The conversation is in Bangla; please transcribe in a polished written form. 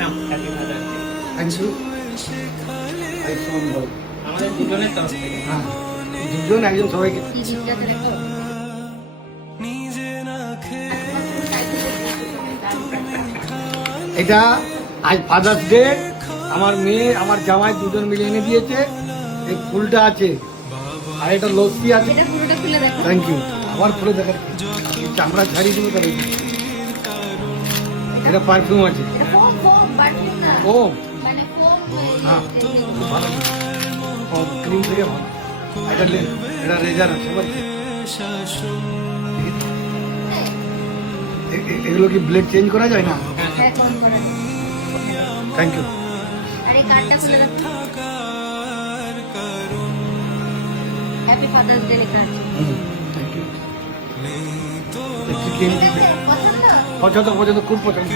Now happy father's day. Thank you. IPhone বল। আমাদের দুজনের তরফ থেকে। হ্যাঁ, দুজন একজন সবাইকে। কি গিফটটা দেখো এটা আজ ফাদার্স ডে, আমার মেয়ে আমার জামাই দুজন মিলে এনে দিয়েছে। এই ফুলটা আছে আর এটা লস্যি আছে। এটা পুরোটা খুলে দেখো। Thank you. আবার খুলে দেখার চামড়া ছাড়িয়ে দেবো তাহলে। এটা পারফিউম আছে। এটা ফোম ফোম পারফিউম না, ও মানে ফোম। হ্যাঁ, ভালো ক্রিম থেকে ভালো। এটা এটা রেজার আছে বলছে। এগুলো কি ব্লেড চেঞ্জ করা যায় না? হ্যাঁ ফোম করা। Thank you. আর এই কার্ডটা খুলে দেখো, হ্যাপি ফাদার্স ডে লেখা আছে। Thank you. এটা ওকে পছন্দ? পছন্দ পছন্দ খুব পছন্দ।